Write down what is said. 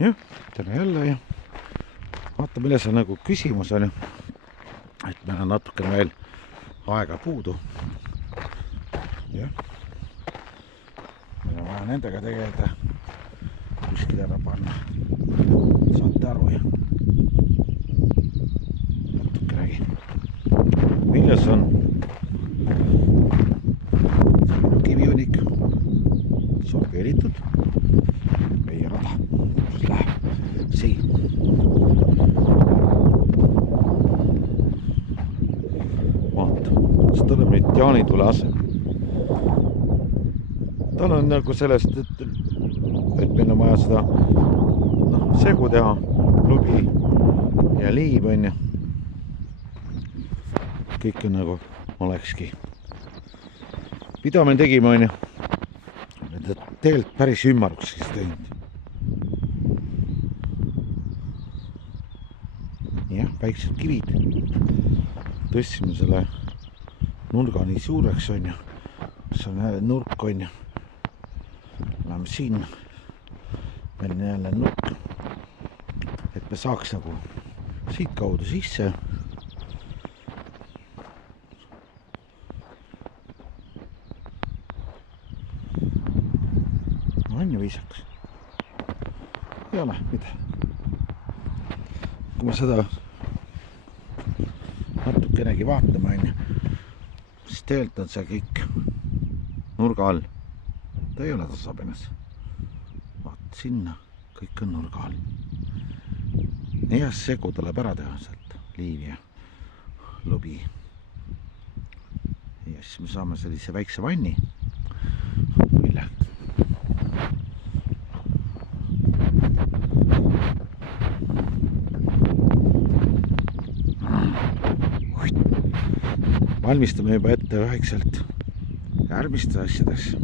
jah, tere jälle ja vaata, milles on nagu küsimus on ju, et meil on natukene veel aega puudu. jah, meil on vaja nendega tegeleda, kuskil ära panna, saate aru ja natukenegi, milles on kivijoonik sorgeeritud veierada, kus läheb siin. Vaata, see tuleb nüüd jaanitule asemel. Tal on nagu sellest, et meil on vaja seda segu teha, klubi ja liiv on ju. Kõik on nagu olekski. Mida me tegime on ju? Tegelikult päris ümmarguseks teinud. Jah, väiksed kivid. Tõstsime selle nurga nii suureks on ju. See on jälle nurk on ju. Oleme siin. Meil on jälle nurk. Et me saaks nagu siit kaudu sisse. On ju viisakas. Ei ole, mida. Kui me seda natukenegi vaatame, siis tegelikult on see kõik nurga all. Ta ei ole tasapinnas. Vaat sinna, kõik on nurga all. Ja segu tuleb ära teha sealt, liiv ja lobi. Ja siis me saame sellise väikse vanni. Mille valmistame juba ette väikselt järgmiste asjadeks.